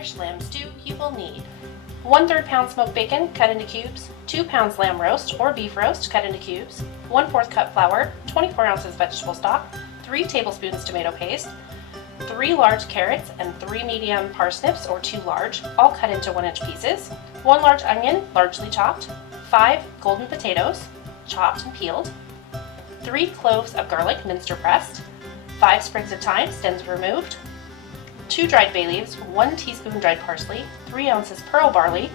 Irish lamb stew, you will need 1/3 pound smoked bacon cut into cubes, 2 pounds lamb roast or beef roast cut into cubes, 1/4 cup flour, 24 ounces vegetable stock, 3 tablespoons tomato paste, 3 large carrots and 3 medium parsnips or 2 large, all cut into 1-inch pieces, 1 large onion, largely chopped, 5 golden potatoes, chopped and peeled, 3 cloves of garlic, minced or pressed, 5 sprigs of thyme, stems removed, 2 dried bay leaves, 1 teaspoon dried parsley, 3 ounces pearl barley,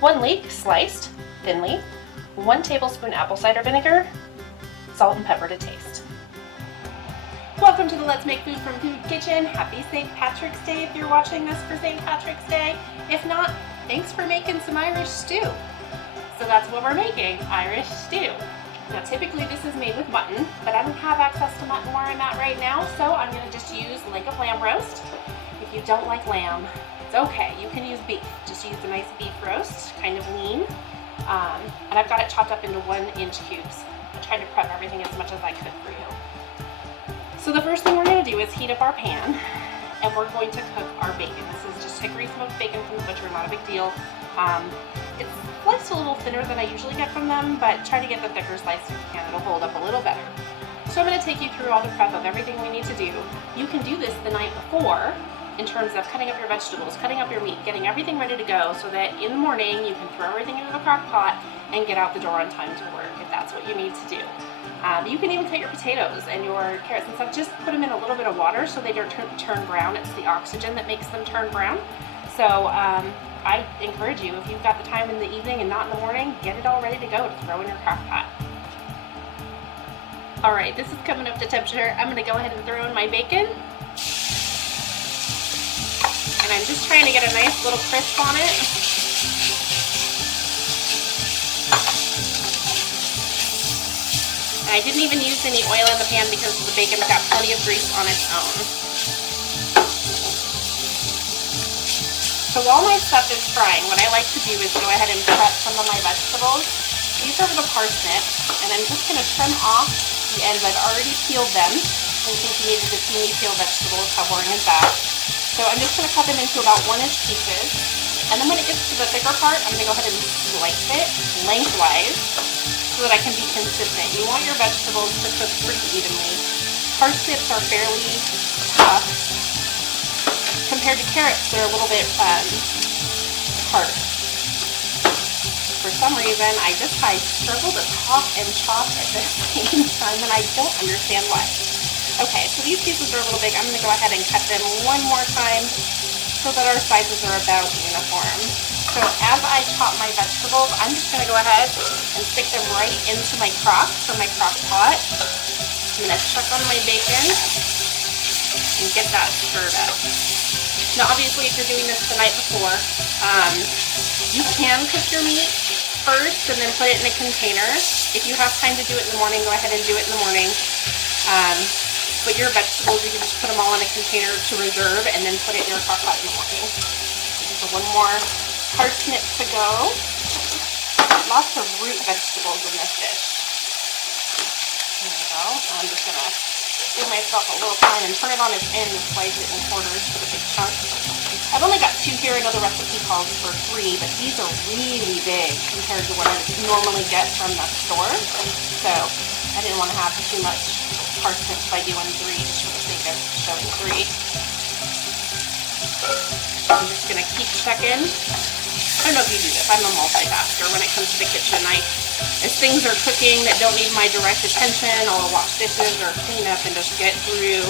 1 leek sliced thinly, 1 tablespoon apple cider vinegar, salt and pepper to taste. Welcome to the Let's Make Food from Food Kitchen. Happy St. Patrick's Day if you're watching this for St. Patrick's Day. If not, thanks for making some Irish stew. So that's what we're making, Irish stew. Now typically this is made with mutton, but I don't have access to mutton where I'm at right now, so I'm going to just use leg of lamb roast. If you don't like lamb, it's okay. You can use beef. Just use a nice beef roast, kind of lean. And I've got it chopped up into 1-inch cubes. I tried to prep everything as much as I could for you. So the first thing we're going to do is heat up our pan, and we're going to cook our bacon. This is just hickory smoked bacon from the butcher, not a big deal. It's sliced a little thinner than I usually get from them, but try to get the thicker slice if you can. It'll hold up a little better. So I'm going to take you through all the prep of everything we need to do. You can do this the night before in terms of cutting up your vegetables, cutting up your meat, getting everything ready to go so that in the morning you can throw everything into the crock pot and get out the door on time to work if that's what you need to do. You can even cut your potatoes and your carrots and stuff. Just put them in a little bit of water so they don't turn brown. It's the oxygen that makes them turn brown. So I encourage you, if you've got the time in the evening and not in the morning, get it all ready to go to throw in your crock pot. All right, this is coming up to temperature. I'm going to go ahead and throw in my bacon. And I'm just trying to get a nice little crisp on it. And I didn't even use any oil in the pan because the bacon's got plenty of grease on its own. So while my stuff is frying, what I like to do is go ahead and prep some of my vegetables. These are the parsnips, and I'm just going to trim off the ends. I've already peeled them in case you needed to see me peel vegetables. How boring is that? So I'm just going to cut them into about 1-inch pieces. And then when it gets to the thicker part, I'm going to go ahead and slice it lengthwise so that I can be consistent. You want your vegetables to cook pretty evenly. Parsnips are fairly tough. Compared to carrots, they're a little bit harder. For some reason, I struggle to talk and chop at the same time, and I don't understand why. Okay, so these pieces are a little big. I'm going to go ahead and cut them one more time so that our sizes are about uniform. So as I chop my vegetables, I'm just going to go ahead and stick them right into my crock pot. I'm going to chuck on my bacon and get that stirred up. Now obviously if you're doing this the night before, you can cook your meat first and then put it in a container. If you have time to do it in the morning, go ahead and do it in the morning. But your vegetables, you can just put them all in a container to reserve and then put it in your crock pot in the morning. So one more parsnip to go. Lots of root vegetables in this dish. There we go. I'm just going to give myself a little time and turn it on its end and slice it in quarters for the big chunks. I've only got 2 here. I know the recipe calls for 3, but these are really big compared to what I normally get from the store. So I didn't want to have too much parsnips by doing 3 just for the sake of showing 3. I'm just going to keep checking. I don't know if you do this. I'm a multitasker when it comes to the kitchen. As things are cooking that don't need my direct attention, I'll wash dishes or clean up and just get through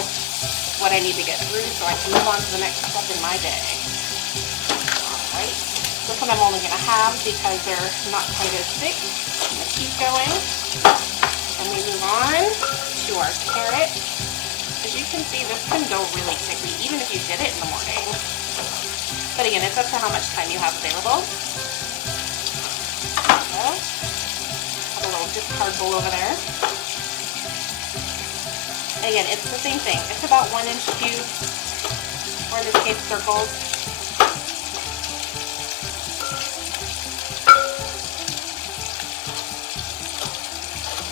what I need to get through so I can move on to the next step in my day. Alright, this one I'm only going to have because they're not quite as thick. I'm going to keep going. And we move on to our carrot. As you can see, this can go really quickly, even if you did it in the morning. But again, it's up to how much time you have available. So, have a little discard bowl over there. And again, it's the same thing. It's about 1-inch cubes, or in this case, circles.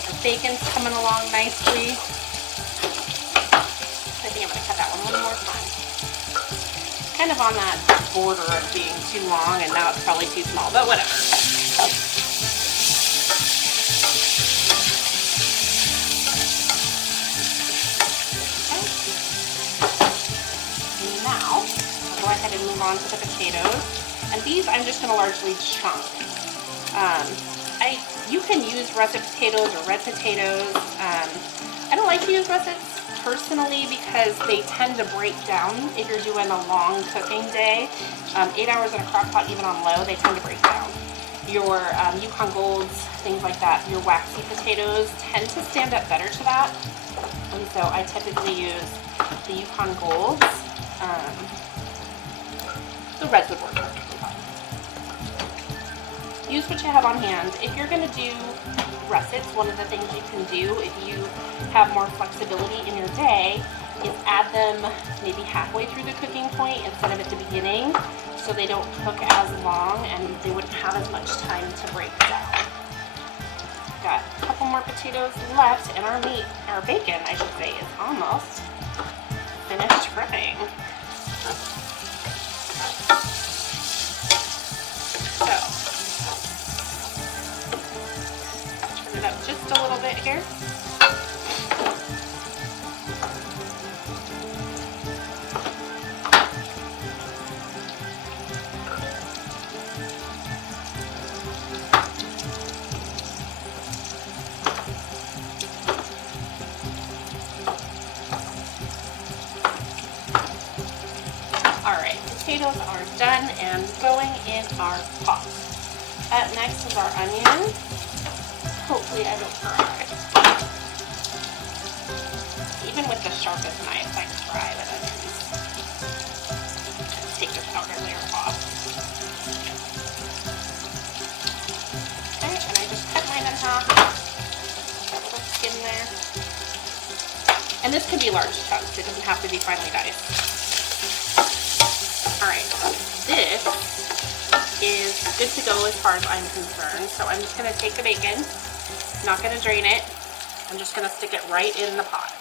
The bacon's coming along nicely. I think I'm going to cut that one more time. kind of on that border of being too long, and now it's probably too small, but whatever. Okay. Now, I'll go ahead and move on to the potatoes. And these I'm just going to largely chunk. You can use russet potatoes or red potatoes. I don't like to use russets personally because they tend to break down if you're doing a long cooking day. 8 hours in a crock pot, even on low, they tend to break down. Your Yukon Golds, things like that, your waxy potatoes tend to stand up better to that. And so I typically use the Yukon Golds. The reds would work perfectly fine. Use what you have on hand. If you're going to do russets, one of the things you can do if you have more flexibility in your day is add them maybe halfway through the cooking point instead of at the beginning, so they don't cook as long and they wouldn't have as much time to break down. Got a couple more potatoes left, and our meat, our bacon I should say, is almost finished frying. So it up just a little bit here. Alright, potatoes are done and going in our pot. Up next is our onions. Hopefully I don't cry. Even with the sharpest knife, I try the onions. Take this outer layer off. Okay, and I just cut mine in half. Got a little skin there. And this can be large chunks. It doesn't have to be finely diced. Alright, this is good to go as far as I'm concerned. So I'm just going to take the bacon. Not going to drain it. I'm just going to stick it right in the pot.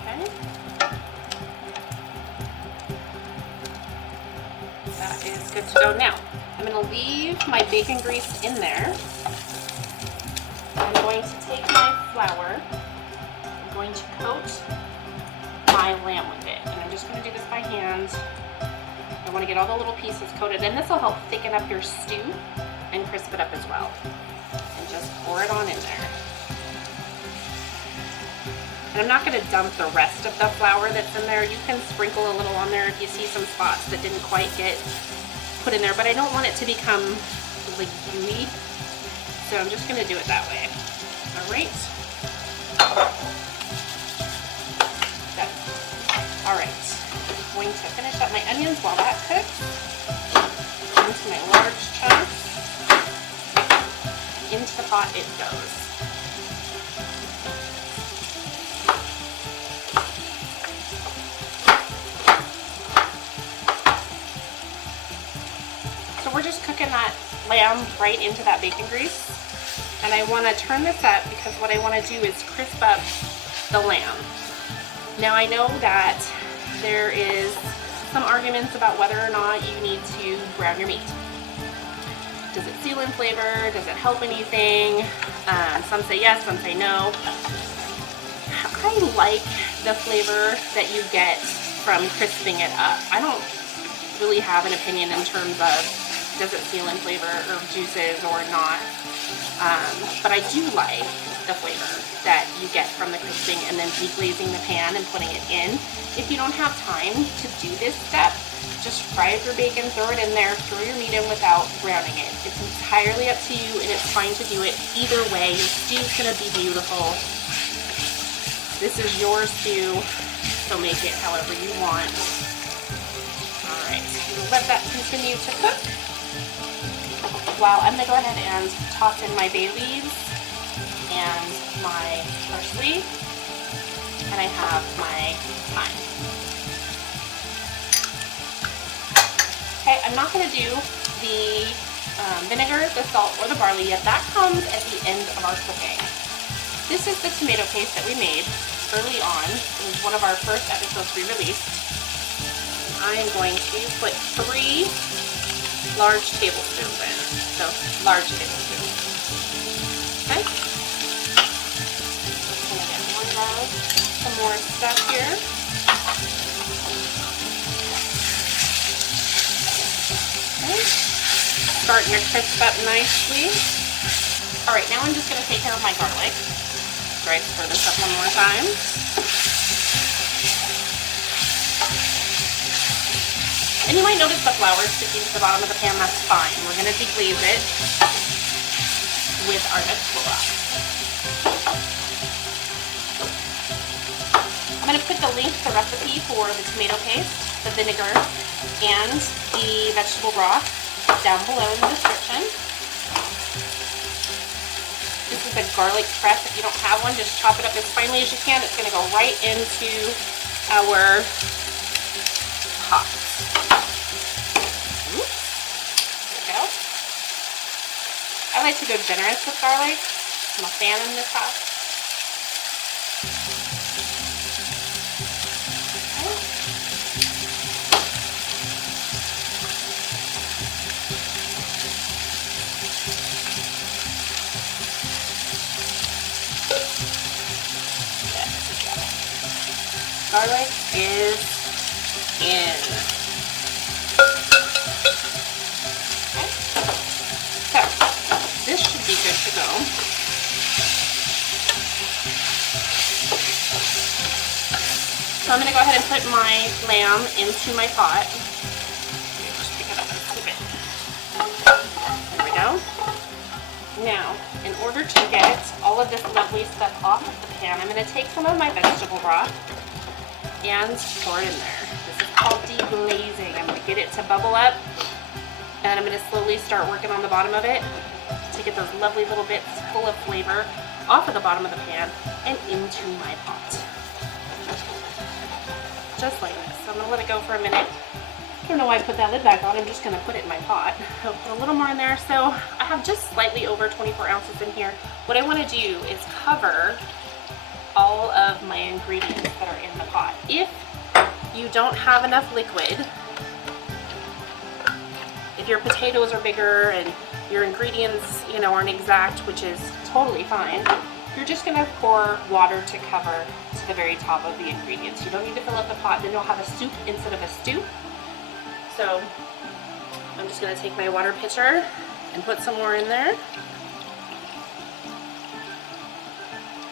Okay. That is good to go. Now, I'm going to leave my bacon grease in there. I'm going to take my flour. I'm going to coat my lamb with it, and I'm just going to do this by hand. I want to get all the little pieces coated, and this will help thicken up your stew and crisp it up as well. And just pour it on in there. And I'm not going to dump the rest of the flour that's in there. You can sprinkle a little on there if you see some spots that didn't quite get put in there, but I don't want it to become like gooey, so I'm just going to do it that way. All right. Alright, I'm going to finish up my onions while that cooks. Into my large chunks. Into the pot it goes. So we're just cooking that lamb right into that bacon grease. And I want to turn this up because what I want to do is crisp up the lamb. Now I know that there is some arguments about whether or not you need to brown your meat. Does it seal in flavor? Does it help anything? Some say yes, some say no. I like the flavor that you get from crisping it up. I don't really have an opinion in terms of does it seal in flavor or juices or not. But I do like the flavor that you get from the crisping and then deglazing the pan and putting it in. If you don't have time to do this step, just fry up your bacon, throw it in there, throw your meat in without browning it. It's entirely up to you, and it's fine to do it either way. Your stew's gonna be beautiful. This is your stew, so make it however you want. Alright, we'll let that continue to cook. While I'm gonna go ahead and toss in my bay leaves and my parsley, and I have my thyme. Okay, I'm not going to do the vinegar, the salt, or the barley yet. That comes at the end of our cooking. This is the tomato paste that we made early on. It was one of our first episodes we released. I am going to put 3 large tablespoons in. So, large tablespoons. Okay? Just going to get one of some more stuff here. Okay. Starting to crisp up nicely. Alright, now I'm just going to take care of my garlic. Try to stir this up one more time. And you might notice the flour sticking to the bottom of the pan. That's fine. We're going to deglaze it with our vegetable broth. I'm going to put the link to the recipe for the tomato paste, the vinegar, and the vegetable broth down below in the description. This is a garlic press. If you don't have one, just chop it up as finely as you can. It's going to go right into our pot. Oops. There we go. I like to go generous with garlic. I'm a fan in this house. Garlic is in. Okay. So, this should be good to go. So I'm going to go ahead and put my lamb into my pot. Just pick it up and flip it. There we go. Now, in order to get all of this lovely stuff off of the pan, I'm going to take some of my vegetable broth and pour it in there. This is called deglazing. I'm going to get it to bubble up, and I'm going to slowly start working on the bottom of it to get those lovely little bits full of flavor off of the bottom of the pan and into my pot. Just like this. So I'm going to let it go for a minute. I don't know why I put that lid back on. I'm just going to put it in my pot. I'll put a little more in there. So I have just slightly over 24 ounces in here. What I want to do is cover all of my ingredients that are in the pot. If you don't have enough liquid, if your potatoes are bigger and your ingredients, aren't exact, which is totally fine, you're just going to pour water to cover to the very top of the ingredients. You don't need to fill up the pot, then you'll have a soup instead of a stew. So I'm just going to take my water pitcher and put some more in there.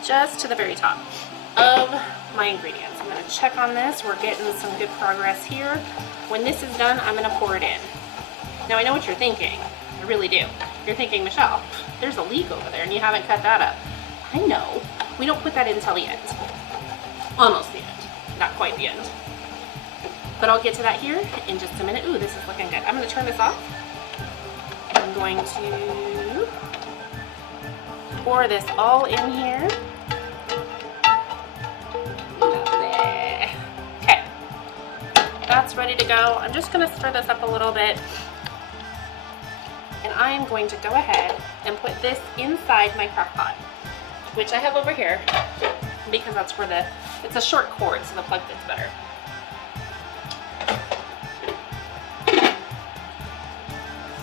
Just to the very top of my ingredients. I'm going to check on this. We're getting some good progress here. When this is done, I'm going to pour it in. Now I know what you're thinking. I really do. You're thinking, Michelle, there's a leek over there and you haven't cut that up. I know. We don't put that in until the end. Almost the end. Not quite the end. But I'll get to that here in just a minute. Ooh, this is looking good. I'm going to turn this off. I'm going to pour this all in here. Okay, that's ready to go. I'm just going to stir this up a little bit, and I am going to go ahead and put this inside my crock pot, which I have over here because that's where it's a short cord, so the plug fits better.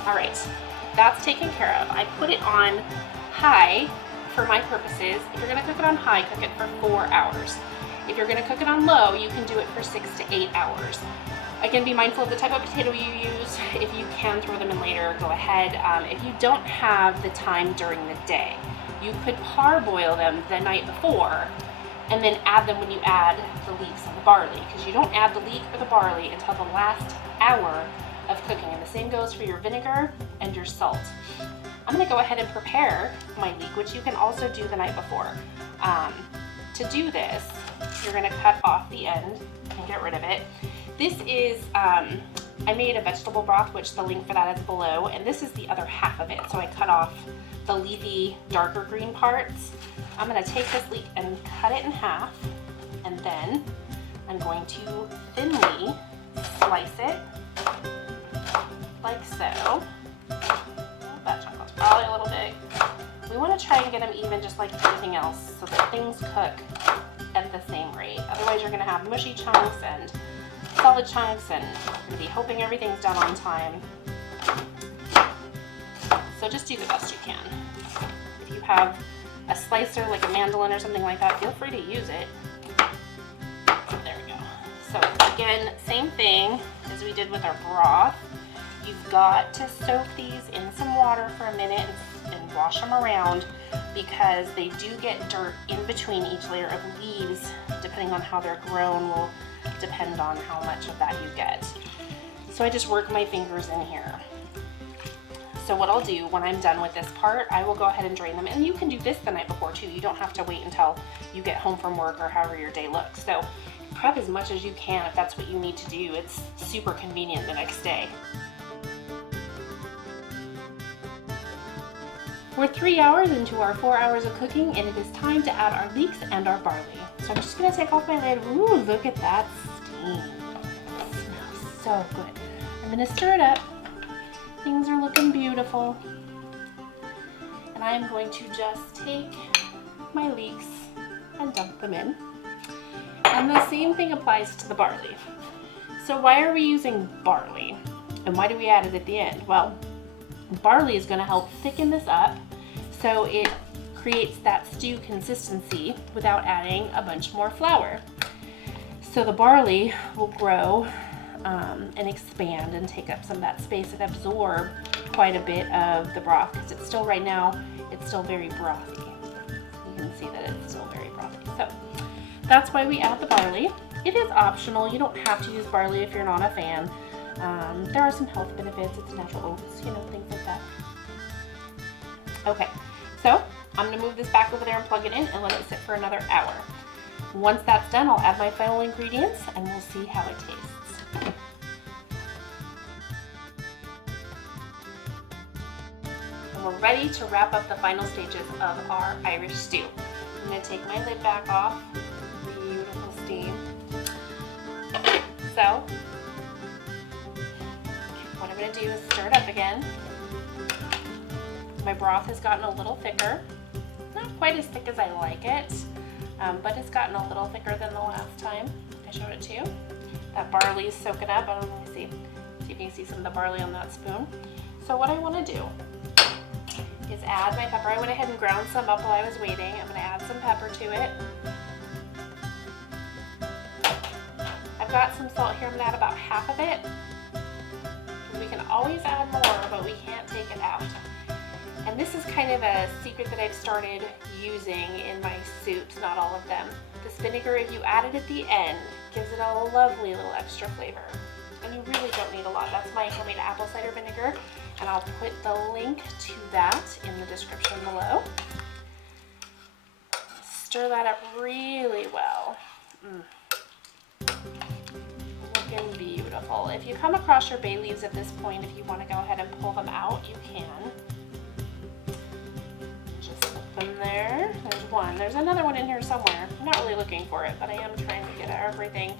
All right, that's taken care of. I put it on high for my purposes. If you're going to cook it on high, cook it for 4 hours. If you're going to cook it on low, you can do it for 6 to 8 hours. Again, be mindful of the type of potato you use. If you can throw them in later, go ahead. If you don't have the time during the day, you could parboil them the night before and then add them when you add the leeks and the barley, because you don't add the leek or the barley until the last hour of cooking. And the same goes for your vinegar and your salt. I'm going to go ahead and prepare my leek, which you can also do the night before. To do this, you're going to cut off the end and get rid of it. This is, I made a vegetable broth, which the link for that is below, and this is the other half of it. So I cut off the leafy, darker green parts. I'm going to take this leek and cut it in half, and then I'm going to thinly slice it like so. We want to try and get them even just like everything else so that things cook at the same rate. Otherwise you're going to have mushy chunks and solid chunks, and you're going to be hoping everything's done on time. So just do the best you can. If you have a slicer like a mandolin or something like that, feel free to use it. There we go. So again, same thing as we did with our broth. You've got to soak these in some water for a minute and wash them around, because they do get dirt in between each layer of leaves. Depending on how they're grown will depend on how much of that you get. So I just work my fingers in here. So what I'll do when I'm done with this part, I will go ahead and drain them. And you can do this the night before too. You don't have to wait until you get home from work or however your day looks. So prep as much as you can if that's what you need to do. It's super convenient the next day. We're 3 hours into our 4 hours of cooking, and it is time to add our leeks and our barley. So I'm just gonna take off my lid. Ooh, look at that steam. It smells so good. I'm gonna stir it up. Things are looking beautiful. And I'm going to just take my leeks and dump them in. And the same thing applies to the barley. So why are we using barley? And why do we add it at the end? Well, barley is going to help thicken this up so it creates that stew consistency without adding a bunch more flour. So the barley will grow and expand and take up some of that space and absorb quite a bit of the broth, because it's still, right now, it's still very brothy. You can see that it's still very brothy. So that's why we add the barley. It is optional. You don't have to use barley if you're not a fan. There are some health benefits. It's natural oats, you know, things like that. Okay, so I'm going to move this back over there and plug it in and let it sit for another hour. Once that's done, I'll add my final ingredients and we'll see how it tastes. And we're ready to wrap up the final stages of our Irish stew. I'm going to take my lid back off. Beautiful steam. So what I'm going to do is stir it up again. My broth has gotten a little thicker. Not quite as thick as I like it, but it's gotten a little thicker than the last time I showed it to you. That barley is soaking up. I don't know, see if you can see some of the barley on that spoon. So what I want to do is add my pepper. I went ahead and ground some up while I was waiting. I'm going to add some pepper to it. I've got some salt here. I'm going to add about half of it. We can always add more, but we can't take it out. And this is kind of a secret that I've started using in my soups, not all of them. This vinegar, if you add it at the end, gives it a lovely little extra flavor. And you really don't need a lot. That's my homemade apple cider vinegar, and I'll put the link to that in the description below. Stir that up really well. Looking beautiful. If you come across your bay leaves at this point, if you want to go ahead and pull them out, you can. Just put them there. There's one. There's another one in here somewhere. I'm not really looking for it, but I am trying to get everything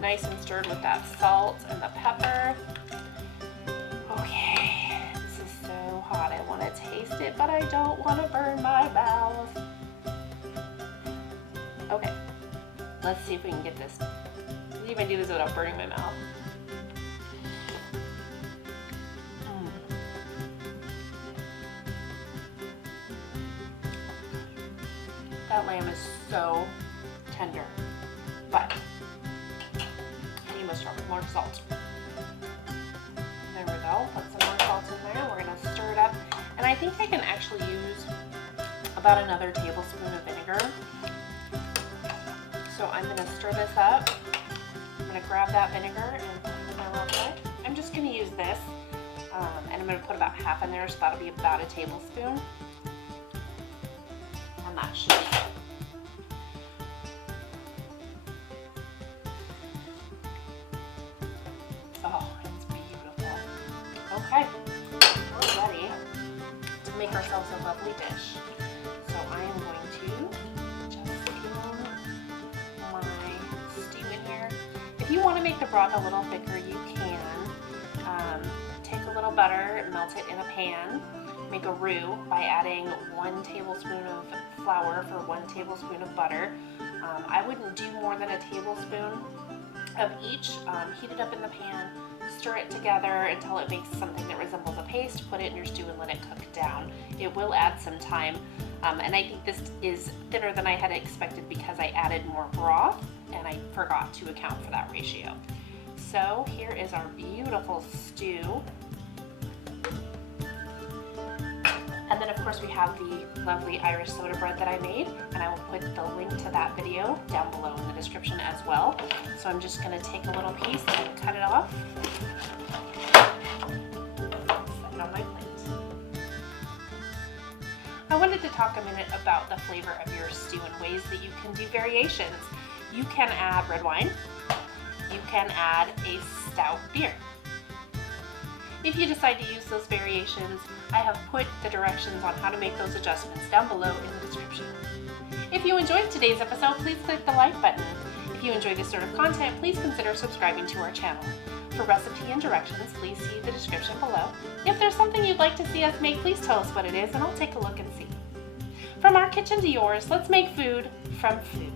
nice and stirred with that salt and the pepper. Okay, this is so hot. I want to taste it, but I don't want to burn my mouth. Okay, let's see if we can get this. Let's even do this without burning my mouth. That lamb is so tender, but you must start with more salt. There we go, put some more salt in there. We're gonna stir it up. And I think I can actually use about another tablespoon of vinegar. So I'm gonna stir this up. I'm gonna grab that vinegar and put it in there real quick. I'm just gonna use this, and I'm gonna put about half in there, so that'll be about a tablespoon. And that should be good. Oh, it's beautiful. Okay, we're ready to make ourselves a lovely dish. So I am going to just spoon my stew in here. If you want to make the broth a little thicker, you can. Take a little butter and melt it in a pan. make a roux by adding 1 tablespoon of flour for 1 tablespoon of butter. I wouldn't do more than a tablespoon of each. Heat it up in the pan, stir it together until it makes something that resembles a paste. Put it in your stew and let it cook down. It will add some time, and I think this is thinner than I had expected because I added more broth and I forgot to account for that ratio. So here is our beautiful stew. And then of course we have the lovely Irish soda bread that I made, and I will put the link to that video down below in the description as well. So I'm just going to take a little piece and cut it off. Set it on my plate. I wanted to talk a minute about the flavor of your stew and ways that you can do variations. You can add red wine. You can add a stout beer. If you decide to use those variations, I have put the directions on how to make those adjustments down below in the description. If you enjoyed today's episode, please click the like button. If you enjoy this sort of content, please consider subscribing to our channel. For recipe and directions, please see the description below. If there's something you'd like to see us make, please tell us what it is and I'll take a look and see. From our kitchen to yours, let's make food from food.